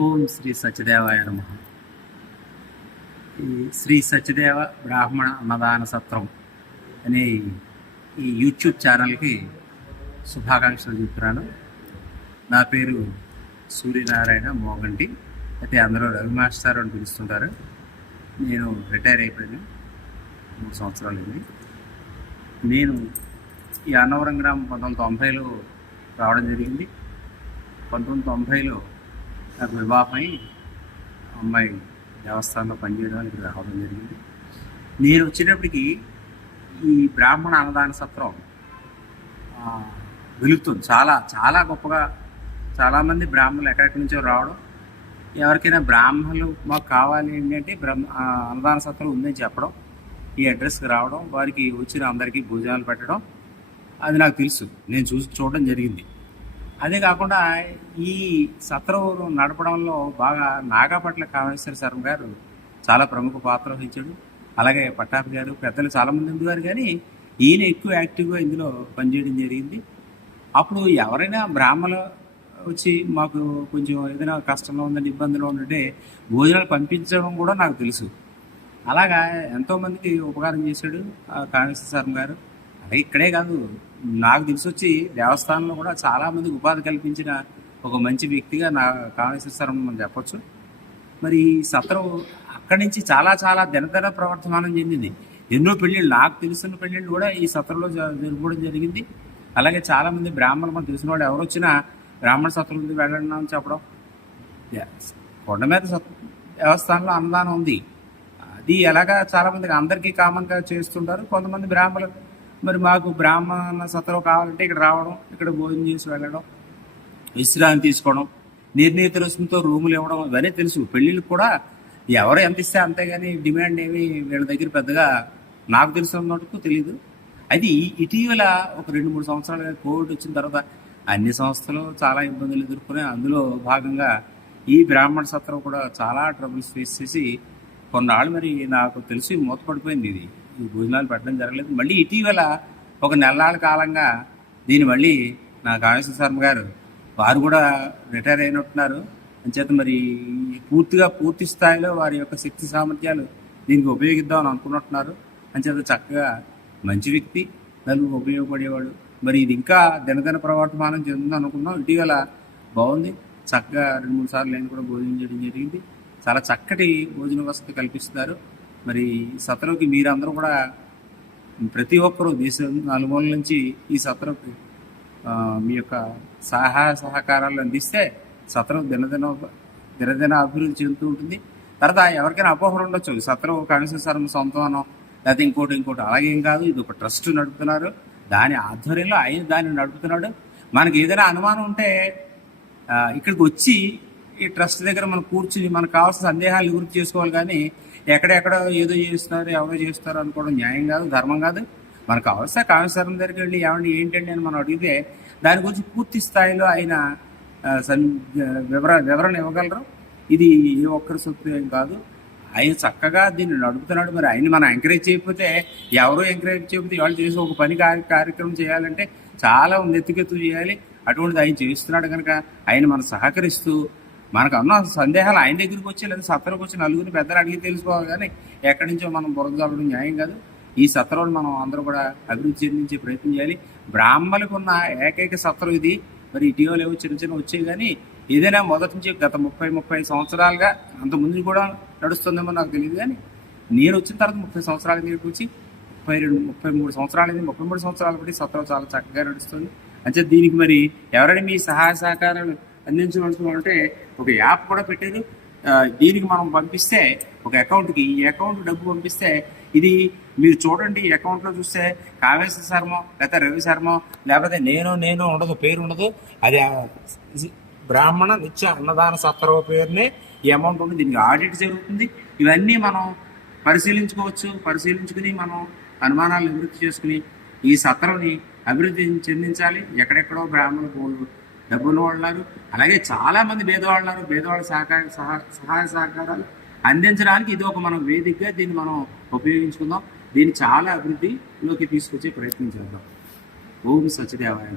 ఓం శ్రీ సత్యదేవాయ నమః. ఈ శ్రీ సత్యదేవ బ్రాహ్మణ అన్నదాన సత్రం అనే ఈ యూట్యూబ్ ఛానల్కి శుభాకాంక్షలు చెప్తున్నాను. నా పేరు సూర్యనారాయణ మోగంటి, అయితే అందరూ రవి మాస్టర్ అని పిలుస్తుంటారు. నేను రిటైర్ అయిపోయాను, 3 సంవత్సరాలు అయింది. నేను ఈ అన్నవరం గ్రామం 1990లో రావడం జరిగింది. 1990లో నాకు వివాహమై అమ్మాయి దేవస్థానంలో పనిచేయడానికి రావడం జరిగింది. నేను వచ్చేటప్పటికి ఈ బ్రాహ్మణ అన్నదాన సత్రం వెలుగుతుంది. చాలా చాలా గొప్పగా చాలామంది బ్రాహ్మణులు ఎక్కడెక్కడి నుంచో రావడం, ఎవరికైనా బ్రాహ్మణులు మాకు కావాలి ఏంటంటే అన్నదాన సత్రం ఉందని చెప్పడం, ఈ అడ్రస్కి రావడం, వారికి వచ్చిన అందరికీ భోజనాలు పెట్టడం, అది నాకు తెలుసు, నేను చూడడం జరిగింది. అదే కాకుండా ఈ సత్రం నడపడంలో బాగా నాగాపట్ల కామేశ్వర శర్మ గారు చాలా ప్రముఖ పాత్ర వహించాడు. అలాగే పట్టాభి గారు, పెద్దలు చాలామంది ఉండేవారు, కానీ ఈయన ఎక్కువ యాక్టివ్గా ఇందులో పనిచేయడం జరిగింది. అప్పుడు ఎవరైనా బ్రాహ్మణులు వచ్చి మాకు కొంచెం ఏదైనా కష్టంలో ఉందని, ఇబ్బందిలో ఉందంటే భోజనాలు పంపించడం కూడా నాకు తెలుసు. అలాగా ఎంతోమందికి ఉపకారం చేశాడు కామేశ్వర శర్మ గారు. అలాగే ఇక్కడే కాదు, నాకు తెలిసి వచ్చి దేవస్థానంలో కూడా చాలామందికి ఉపాధి కల్పించిన ఒక మంచి వ్యక్తిగా నా కామేశ్వర శర్మ మనం చెప్పచ్చు. మరి సత్రం అక్కడి నుంచి చాలా చాలా దినదిన ప్రవర్తమానం చెందింది. ఎన్నో పెళ్ళిళ్ళు, నాకు తెలిసిన పెళ్ళిళ్ళు కూడా ఈ సత్రంలో జరుపుకోవడం జరిగింది. అలాగే చాలామంది బ్రాహ్మణులు మనకు తెలిసిన వాళ్ళు ఎవరు వచ్చినా బ్రాహ్మణ సత్రం వెళ్ళడం అని చెప్పడం. కొండ మీద దేవస్థానంలో అన్నదానం ఉంది, అది ఎలాగా చాలామందికి అందరికీ కామన్గా చేస్తుంటారు. కొంతమంది బ్రాహ్మణులు మరి మాకు బ్రాహ్మణ సత్రం కావాలంటే ఇక్కడ రావడం, ఇక్కడ భోజనం చేసి వెళ్ళడం, విశ్రాంతి తీసుకోవడం, నిర్ణీత రుసుముతో రూములు ఇవ్వడం, ఇవన్నీ తెలుసు. పెళ్ళిళ్ళకి కూడా ఎవరు ఎంత ఇస్తే అంతేగాని డిమాండ్ ఏమి వీళ్ళ దగ్గర పెద్దగా నాకు తెలిసినందుకు తెలియదు. అది ఇటీవల ఒక 2-3 సంవత్సరాలుగా కోవిడ్ వచ్చిన తర్వాత అన్ని సంస్థలు చాలా ఇబ్బందులు ఎదుర్కొని, అందులో భాగంగా ఈ బ్రాహ్మణ సత్రం కూడా చాలా ట్రబుల్స్ ఫేస్ చేసి కొన్నాళ్ళు మరి నాకు తెలిసి మూతపడిపోయింది. ఇది ఈ భోజనాలు పెట్టడం జరగలేదు. మళ్ళీ ఇటీవల ఒక నెలల కాలంగా దీన్ని మళ్ళీ నా కామేశ్వర శర్మ గారు వారు కూడా రిటైర్ అయినట్టున్నారు. అంచేత మరి పూర్తి స్థాయిలో వారి యొక్క శక్తి సామర్థ్యాలు దీనికి ఉపయోగిద్దామని అనుకున్నట్టున్నారు. అంచేత చక్కగా మంచి వ్యక్తి, నలుగురు ఉపయోగపడేవాడు. మరి ఇది ఇంకా దినదిన ప్రవర్తమానం చెందుతుంది అనుకున్నాం. ఇటీవల బాగుంది, చక్కగా 2-3 సార్లు నేను కూడా భోజనం చేయడం జరిగింది. చాలా చక్కటి భోజన వసతి కల్పిస్తున్నారు. మరి సత్రంకి మీరందరూ కూడా ప్రతి ఒక్కరూ దేశం నలుమూలల నుంచి ఈ సత్రంకి మీ యొక్క సహాయ సహకారాలు అందిస్తే సత్రం దినదిన అభివృద్ధి చెందుతూ ఉంటుంది. తర్వాత ఎవరికైనా అపోహలు ఉండొచ్చు, సత్రం కామేశ్వర శర్మ సొంతం అనో లేకపోతే ఇంకోటి అలాగే ఏం కాదు. ఇది ఒక ట్రస్ట్ నడుపుతున్నారు, దాని ఆధ్వర్యంలో ఆయన దాన్ని నడుపుతున్నాడు. మనకి ఏదైనా అనుమానం ఉంటే ఇక్కడికి వచ్చి ఈ ట్రస్ట్ దగ్గర మనం కూర్చుని మనకు కావాల్సిన సందేహాలు నివృత్తి చేసుకోవాలి. కానీ ఎక్కడెక్కడో ఏదో చేస్తున్నారు, ఎవరో చేస్తారు అనుకోవడం న్యాయం కాదు, ధర్మం కాదు. మనకు కావాల్సిన కామేశ్వరం దగ్గరికి వెళ్ళి ఏమండి ఏంటండి అని మనం అడిగితే దాని గురించి పూర్తి స్థాయిలో ఆయన వివరణ ఇవ్వగలరు. ఇది ఏ ఒక్కరి సొత్తు ఏం కాదు, ఆయన చక్కగా దీన్ని నడుపుతున్నాడు. మరి ఆయన మనం ఎంకరేజ్ చేయకపోతే, ఎవరో ఎంకరేజ్ చేయకపోతే వాళ్ళు చేసి ఒక పని కార్యక్రమం చేయాలంటే చాలా నెత్తికెత్తు చేయాలి. అటువంటిది ఆయన చేస్తున్నాడు కనుక ఆయన మనం సహకరిస్తూ మనకు అన్న సందేహాలు ఆయన దగ్గరికి వచ్చి లేదా సత్రంకి వచ్చి నలుగురిని పెద్దలు అడిగి తెలుసుకోవాలి. కానీ ఎక్కడి నుంచో మనం బురద చల్లడం న్యాయం కాదు. ఈ సత్రంలో మనం అందరూ కూడా అభివృద్ధి చెందించే ప్రయత్నం చేయాలి. బ్రాహ్మణులకు ఉన్న ఏకైక సత్రం ఇది. మరి ఇటీవల ఏవో చిన్న వచ్చాయి, కానీ ఏదైనా మొదటి నుంచి గత 30 సంవత్సరాలుగా, అంతకుముందు కూడా నడుస్తుందేమో నాకు తెలియదు, కానీ నేను వచ్చిన తర్వాత 30 సంవత్సరాల దగ్గరికి వచ్చి 33 సంవత్సరాలు 33 సంవత్సరాలు బట్టి సత్రం చాలా చక్కగా నడుస్తుంది. అంటే దీనికి మరి ఎవరైనా మీ సహాయ సహకారాలు అందించవలసిందంటే ఒక యాప్ కూడా పెట్టారు. దీనికి మనం పంపిస్తే ఒక అకౌంట్కి, ఈ అకౌంట్ డబ్బు పంపిస్తే ఇది మీరు చూడండి, ఈ అకౌంట్లో చూస్తే కామేశ్వర శర్మ లేకపోతే రవి శర్మ లేకపోతే నేను ఉండదు, పేరు ఉండదు. అది బ్రాహ్మణ నిత్య అన్నదాన సత్రం పేరునే ఈ అమౌంట్ ఉంది. దీనికి ఆడిట్ జరుగుతుంది. ఇవన్నీ మనం పరిశీలించుకుని మనం అనుమానాలు నివృత్తి చేసుకుని ఈ సత్రంని అభివృద్ధి చెందించాలి. ఎక్కడెక్కడో బ్రాహ్మణులు డబ్బులు ఉన్నారు, అలాగే చాలామంది పేదవాళ్ళ సహాయ సహకారాలు అందించడానికి ఇది ఒక మనం వేదికగా దీన్ని మనం ఉపయోగించుకుందాం. దీన్ని చాలా అభివృద్ధిలోకి తీసుకొచ్చే ప్రయత్నం చేద్దాం. ఓం సత్యదేవాయ.